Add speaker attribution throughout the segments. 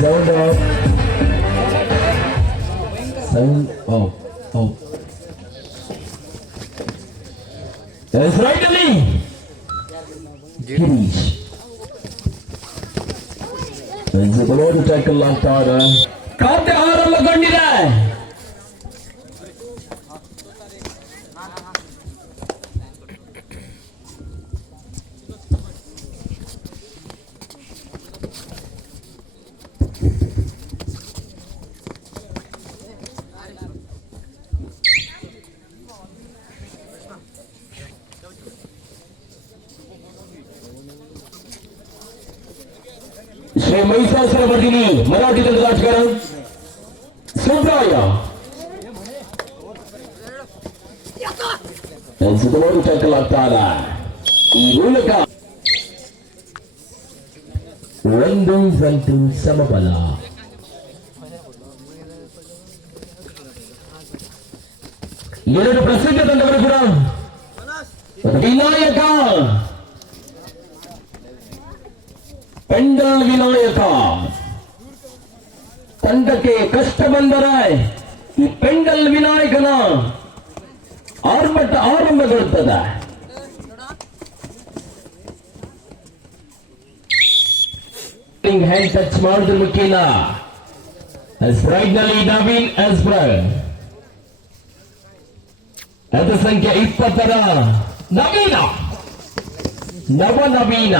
Speaker 1: sound off. Sound off. Off. That's right, Ali. Girish. There's a blow to tackle left order. Caught the order of Mahishasura Mardini Marathi ತಂಡದಾಟಗಾರ Subraya ಸುಮಾರು tackle ಆಗ್ತಾರ ಈ ಮೂಲಕ ಒಂದು ಗಂಟು ಸಮಬಲ ಎರಡು ಪ್ರಸಿದ್ಧ ತಂಡಗಳು ಕೂಡ ವಿನಾಯಕ ಪೆಂಡಲ್ ವಿನಾಯಕ. ತಂಡಕ್ಕೆ ಕಷ್ಟ ಬಂದರೆ ಈ ಪೆಂಡಲ್ ವಿನಾಯಕನ ಆರ್ಭಟ ಆರಂಭಗೊಳ್ಳುತ್ತದೆ ಹ್ಯಾಂಡ್ ಟಚ್ ಮಾಡಿದ್ರೆ ಮುಖ್ಯನ. ನಲ್ಲಿ ನವೀನ್ ಎಸ್ಬ್ರಲ್ ಅದ ಸಂಖ್ಯೆ ಇಪ್ಪತ್ತರ ನವೀನ. ನವ ನವೀನ.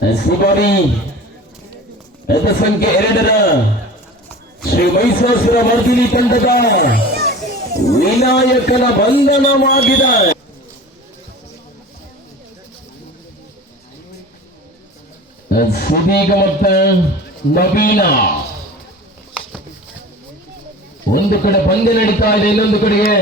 Speaker 1: ಸುಬಾರಿ ರಥ ಸಂಖ್ಯೆ ಎರಡರ ಶ್ರೀ ಮೈಸೂರು ವರ್ಧಿನಿ ತಂಡದ ವಿನಾಯಕನ ಬಂಧನವಾಗಿದೆ ಸುದೀಗ ಮತ್ತು ನವೀನ ಒಂದು ಕಡೆ ಬಂದ ನಡೀತಾ ಇದೆ, ಇನ್ನೊಂದು ಕಡೆಗೆ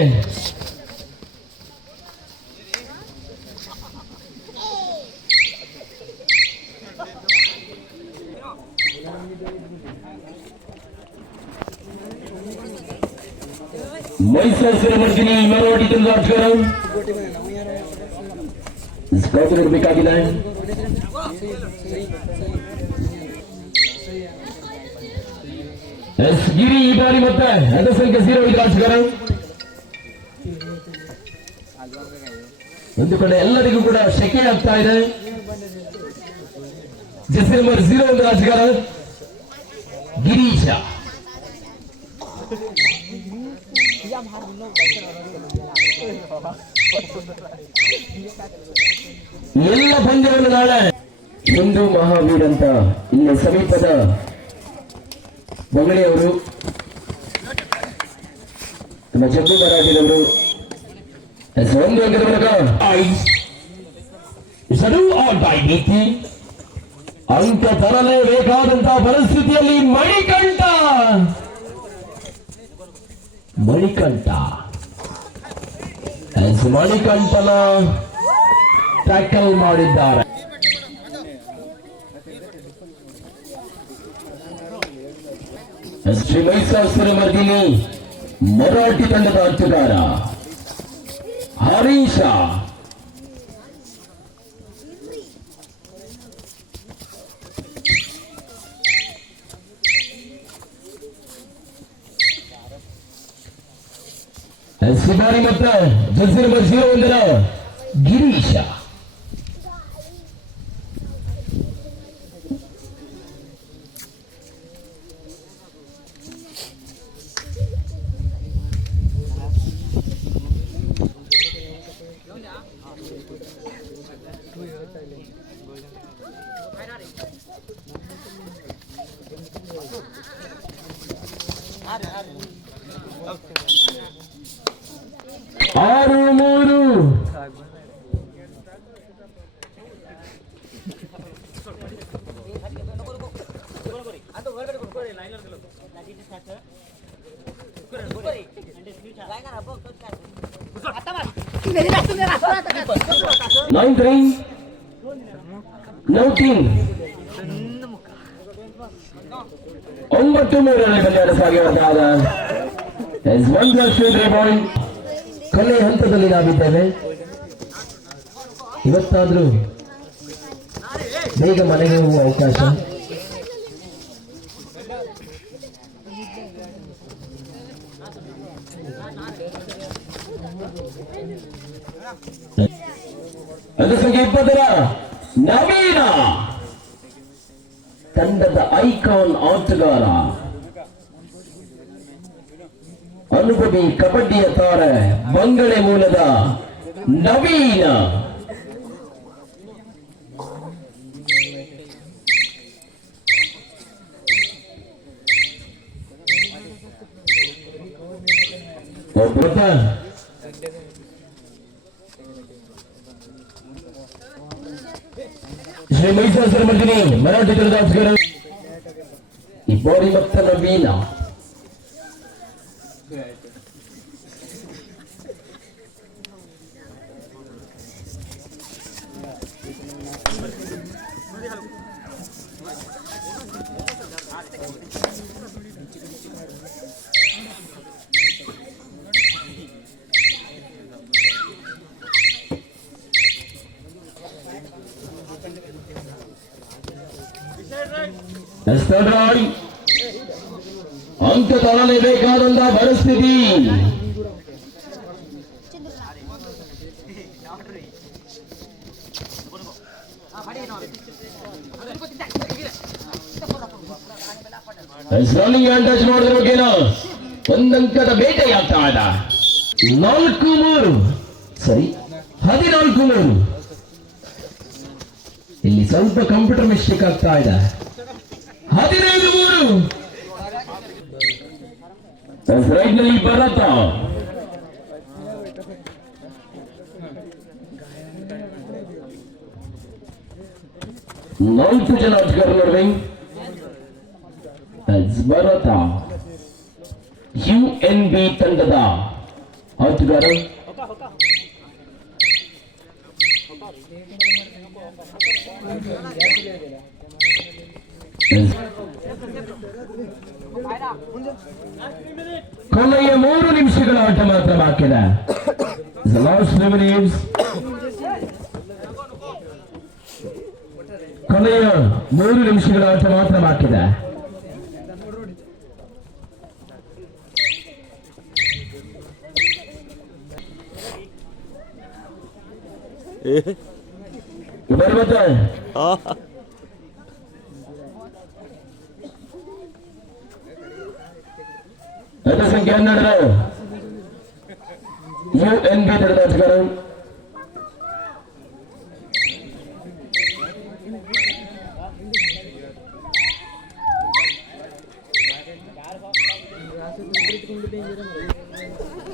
Speaker 1: ಮೈಸಾಸುರ ಮರ್ದಿನಿ ಮರವಾಡಿ ತಂದಾಟಗಾರ ಸ್ಕಾಚ್ ನೋಡಬೇಕಾಗಿದೆ ಎಸ್ ಗಿರಿ ಈ ಬಾರಿ ಮತ್ತೆ ಅದ ಸಂಖ್ಯೆ ಜೀರೋ ಐದು ರಾಜಗಾರ ಒಂದು ಕಡೆ ಎಲ್ಲರಿಗೂ ಕೂಡ ಶೆಕೆ ಆಗ್ತಾ ಇದೆ ಜೆಸಿ ನಂಬರ್ ಜೀರೋ ಒಂದು ರಾಜಗಾರ ಗಿರೀಶ ಎಲ್ಲ ಪಂದ್ಯವನ್ನು ನಾಳೆ ಹಿಂದೂ ಮಹಾವೀರ್ ಅಂತ ಇಲ್ಲಿ ಸಮೀಪದ ಬೊಗಳೆಯವರು ನಮ್ಮ ಜಮ್ಮು ಮರಾಠಿದವರು ಎಸ್ ಒಂದು ಅಂಕದ ಮೂಲಕ. ಬೈ ನೀತಿ ಅಂಕ ತರಲೇಬೇಕಾದಂತಹ ಪರಿಸ್ಥಿತಿಯಲ್ಲಿ ಮಣಿಕಂಠ. ಮಣಿಕಂಠ. ಮಣಿಕಂಠನ ಟ್ಯಾಕಲ್ ಮಾಡಿದ್ದಾರೆ. ಶ್ರೀ ಮೈಸಾಸುರ ಮರ್ದಿನಿ ಮರಾಠಿ ತಂಡದ ಆಟಗಾರ ಹರೀಶ. ಸುಮಾರಿ ಮತ್ತು ಜರ್ಸಿ ನಂಬರ್ ಜೀರೋ ಒಂದರ ಗಿರೀಶ ಆರು Nine three नऊ ಒಂಬತ್ತು ಮೂರನೇ ಪಂದ್ಯವನ್ನು ಸಾಗಿರುತ್ತಾದ one plus two three point ಕೊನೆಯ ಹಂತದಲ್ಲಿ ನಾವಿದ್ದೇವೆ ಇವತ್ತಾದ್ರೂ ಬೇಗ ಮನೆಗೆ ಹೋಗುವ ಅವಕಾಶ. ಇಪ್ಪತ್ತರ ನವೀನ ತಂಡದ ಐಕಾನ್ ಆಟಗಾರ ಅನುಭವಿ ಕಬಡ್ಡಿಯ ತಾರೆ ಬಂಗಳೆ ಮೂಲದ ನವೀನ ಒಬ್ಬ ಶ್ರೀ ಮೈಸಾಸುರ ಮರ್ದಿನಿ ಮರಾಠಿ ಕನ್ನಡ ಈ ಬೋಡಿ ಮತ್ತು ನವೀನ ಎಸ್ಟರ್ರಾಯ್ ಅಂಕ ತಗೊಳ್ಳಲೇಬೇಕಾದಂತಹ ಪರಿಸ್ಥಿತಿ. ಟಚ್ ನೋಡಿದ್ರೋಗೇನೋ ಒಂದಂಕದ ಬೇಟೆಯಾಗ್ತಾ ಇದ್ದ ನಾಲ್ಕು ಮೂರು, ಸರಿ, ಹದಿನಾಲ್ಕು ಮೂರು. ಇಲ್ಲಿ ಸ್ವಲ್ಪ ಕಂಪ್ಯೂಟರ್ ಮಿಸ್ಟೇಕ್ ಆಗ್ತಾ ಇದೆ. ಹದಿನೈದು ಮೂರು ರೈಟ್ ನಲ್ಲಿ ಭರತ ನಾಲ್ಕು ಜನ ಆಟಗಾರರು ನೋಡ್ರಿ That's Bharata U N B ತಂಡದ ಆಟಗಾರ ಕೊನೆಯ ಮೂರು ನಿಮಿಷಗಳ ಆಟ ಮಾತ್ರ ಬಾಕಿದೆ The last few minutes. ಕೊನೆಯ ಮೂರು ನಿಮಿಷಗಳ ಆಟ ಮಾತ್ರ ಬಾಕಿದೆ ಬರ್ ಮತ್ತೆ ಸಂಖ್ಯೆ ಹನ್ನೆರಡು ಯು ಎನ್ ಬಿ ತಂಡದ ಆಟಗಾರ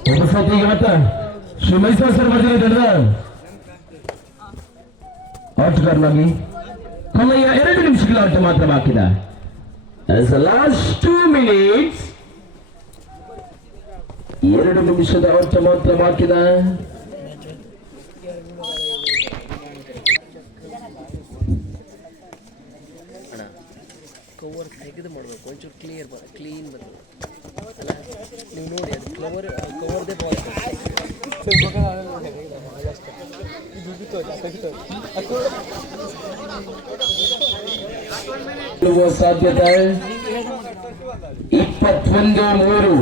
Speaker 1: ಒಬ್ಬ ಸತಿ ಈಗ ಮತ್ತೆ ಶ್ರೀ ಮೈಸೂರು ಬರ್ತೀನಿ ತಂಡದ ಆಟಗಾರನಾಗಿ ಕೊನೆಯ ಎರಡು ನಿಮಿಷಗಳ ಆಟ ಮಾತ್ರ ಬಾಕಿದೆ As the last two minutes ಎರಡು ನಿಮಿಷದ ಆಟ ಮಾತ್ರ ಬಾಕಿದೆ
Speaker 2: ಕವರ್ ತೆಗೆದು ಮಾಡಬೇಕು ಒಂಚೂರು ಕ್ಲಿಯರ್ ಬರ ಕ್ಲೀನ್ ಬರಬೇಕು ಅಲ್ಲ ನೀವು ನೋಡಿ ಅದು ಕವರ್ ಕವರ್ದೇ ಬಾಲ್
Speaker 1: ಗೆಲ್ಲುವ ಸಾಧ್ಯತೆ ಇಪ್ಪತ್ತೊಂದು ಮೂರು